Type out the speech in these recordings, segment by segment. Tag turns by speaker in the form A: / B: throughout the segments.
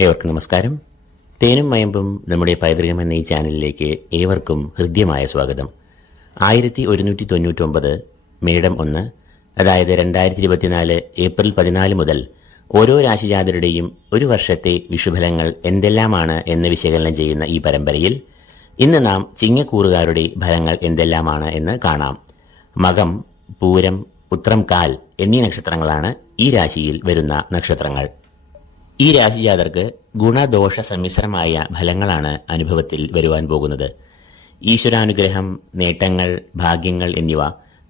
A: ഏവർക്കും നമസ്കാരം. തേനും മയമ്പും നമ്മുടെ പൈതൃകം എന്ന ഈ ചാനലിലേക്ക് ഏവർക്കും ഹൃദ്യമായ സ്വാഗതം. ആയിരത്തി ഒരുന്നൂറ്റി തൊണ്ണൂറ്റൊമ്പത് മേടം ഒന്ന് അതായത് രണ്ടായിരത്തി ഇരുപത്തിനാല് ഏപ്രിൽ പതിനാല് മുതൽ ഓരോ രാശിജാതരുടെയും ഒരു വർഷത്തെ വിഷുഫലങ്ങൾ എന്തെല്ലാമാണ് എന്ന് വിശകലനം ചെയ്യുന്ന ഈ പരമ്പരയിൽ ഇന്ന് നാം ചിങ്ങക്കൂറുകാരുടെ ഫലങ്ങൾ എന്തെല്ലാമാണ് എന്ന് കാണാം. മകം പൂരം ഉത്രം കാൽ എന്നീ നക്ഷത്രങ്ങളാണ് ഈ രാശിയിൽ വരുന്ന നക്ഷത്രങ്ങൾ. ഈ രാശിജാതർക്ക് ഗുണദോഷ സമ്മിശ്രമായ ഫലങ്ങളാണ് അനുഭവത്തിൽ വരുവാൻ പോകുന്നത്. ഈശ്വരാനുഗ്രഹം നേട്ടങ്ങൾ ഭാഗ്യങ്ങൾ എന്നിവ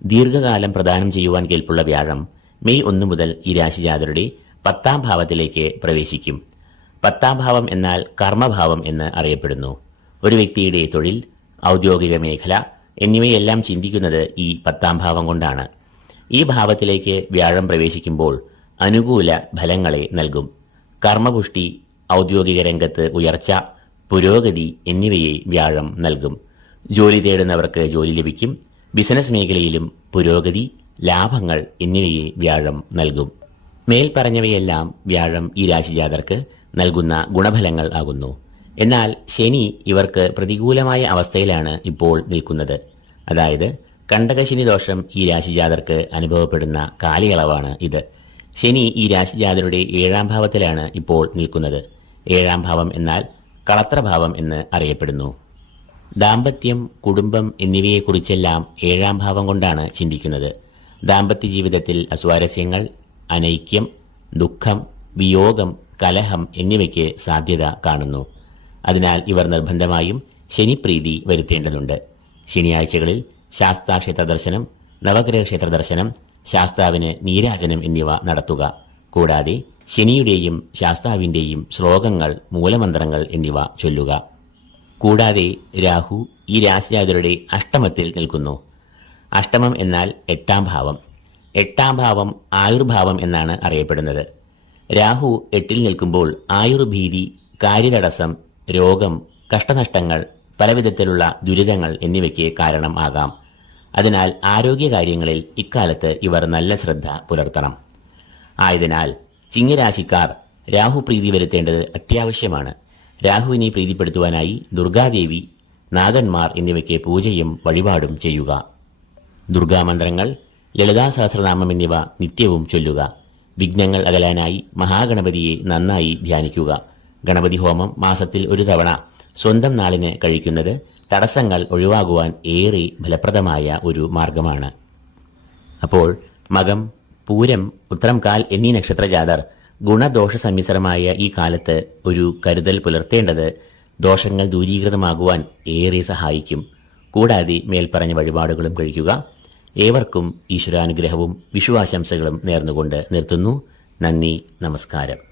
A: ദീർഘകാലം പ്രദാനം ചെയ്യുവാൻ കേൾപ്പുള്ള വ്യാഴം മെയ് ഒന്ന് മുതൽ ഈ രാശി രാശിജാതരുടെ പത്താം ഭാവത്തിലേക്ക് പ്രവേശിക്കും. പത്താം ഭാവം എന്നാൽ കർമ്മഭാവം എന്ന് അറിയപ്പെടുന്നു. ഒരു വ്യക്തിയുടെ തൊഴിൽ ഔദ്യോഗിക മേഖല എന്നിവയെല്ലാം ചിന്തിക്കുന്നത് ഈ പത്താം ഭാവം കൊണ്ടാണ്. ഈ ഭാവത്തിലേക്ക് വ്യാഴം പ്രവേശിക്കുമ്പോൾ അനുകൂല ഫലങ്ങളെ നൽകും. കർമ്മപുഷ്ടി ഔദ്യോഗിക രംഗത്ത് ഉയർച്ച പുരോഗതി എന്നിവയെ വ്യാഴം നൽകും. ജോലി തേടുന്നവർക്ക് ജോലി ലഭിക്കും. ബിസിനസ് മേഖലയിലും പുരോഗതി ലാഭങ്ങൾ എന്നിവയെ വ്യാഴം നൽകും. മേൽപ്പറഞ്ഞവയെല്ലാം വ്യാഴം ഈ രാശിജാതർക്ക് നൽകുന്ന ഗുണഫലങ്ങൾ ആകുന്നു. എന്നാൽ ശനി ഇവർക്ക് പ്രതികൂലമായ അവസ്ഥയിലാണ് ഇപ്പോൾ നിൽക്കുന്നത്. അതായത് കണ്ടകശനി ദോഷം ഈ രാശിജാതർക്ക് അനുഭവപ്പെടുന്ന കാലയളവാണ് ഇത്. ശനി ഈ രാശിജാതരുടെ ഏഴാം ഭാവത്തിലാണ് ഇപ്പോൾ നിൽക്കുന്നത്. ഏഴാം ഭാവം എന്നാൽ കളത്രഭാവം എന്ന് അറിയപ്പെടുന്നു. ദാമ്പത്യം കുടുംബം എന്നിവയെക്കുറിച്ചെല്ലാം ഏഴാം ഭാവം കൊണ്ടാണ് ചിന്തിക്കുന്നത്. ദാമ്പത്യ ജീവിതത്തിൽ അസ്വാരസ്യങ്ങൾ അനൈക്യം ദുഃഖം വിയോഗം കലഹം എന്നിവയ്ക്ക് സാധ്യത കാണുന്നു. അതിനാൽ ഇവർ നിർബന്ധമായും ശനിപ്രീതി വരുത്തേണ്ടതുണ്ട്. ശനിയാഴ്ചകളിൽ ശാസ്താക്ഷേത്ര ദർശനം നവഗ്രഹ ക്ഷേത്ര ദർശനം ശാസ്താവിന് നീരാജനം എന്നിവ നടത്തുക. കൂടാതെ ശനിയുടെയും ശാസ്താവിന്റെയും ശ്ലോകങ്ങൾ മൂലമന്ത്രങ്ങൾ എന്നിവ ചൊല്ലുക. കൂടാതെ രാഹു ഈ രാശിജാതരുടെ അഷ്ടമത്തിൽ നിൽക്കുന്നു. അഷ്ടമം എന്നാൽ എട്ടാം ഭാവം. എട്ടാം ഭാവം ആയുർഭാവം എന്നാണ് അറിയപ്പെടുന്നത്. രാഹു എട്ടിൽ നിൽക്കുമ്പോൾ ആയുർഭീതി കാര്യതടസ്സം രോഗം കഷ്ടനഷ്ടങ്ങൾ പലവിധത്തിലുള്ള ദുരിതങ്ങൾ എന്നിവയ്ക്ക് കാരണം ആകാം അതിനാൽ ആരോഗ്യകാര്യങ്ങളിൽ ഇക്കാലത്ത് ഇവർ നല്ല ശ്രദ്ധ പുലർത്തണം. ആയതിനാൽ ചിങ്ങരാശിക്കാർ രാഹു പ്രീതി വരുത്തേണ്ടത് അത്യാവശ്യമാണ്. രാഹുവിനെ പ്രീതിപ്പെടുത്തുവാനായി ദുർഗാദേവി നാഗന്മാർ എന്നിവയ്ക്ക് പൂജയും വഴിപാടും ചെയ്യുക. ദുർഗാമന്ത്രങ്ങൾ ലളിതാ സഹസ്രനാമം എന്നിവ നിത്യവും ചൊല്ലുക. വിഘ്നങ്ങൾ അകലാനായി മഹാഗണപതിയെ നന്നായി ധ്യാനിക്കുക. ഗണപതി ഹോമം മാസത്തിൽ ഒരു തവണ സ്വന്തം നാളിന് കഴിക്കുന്നത് തടസ്സങ്ങൾ ഒഴിവാകുവാൻ ഏറെ ഫലപ്രദമായ ഒരു മാർഗമാണ്. അപ്പോൾ മകം പൂരം ഉത്തരം കാൽ എന്നീ നക്ഷത്രജാതർ ഗുണദോഷ സമ്മിശ്രമായ ഈ കാലത്ത് ഒരു കരുതൽ പുലർത്തേണ്ടത് ദോഷങ്ങൾ ദൂരീകൃതമാകുവാൻ ഏറെ സഹായിക്കും. കൂടാതെ മേൽപ്പറഞ്ഞ വഴിപാടുകളും കഴിക്കുക. ഏവർക്കും ഈശ്വരാനുഗ്രഹവും വിഷുവാശംസകളും നേർന്നുകൊണ്ട് നിർത്തുന്നു. നന്ദി നമസ്കാരം.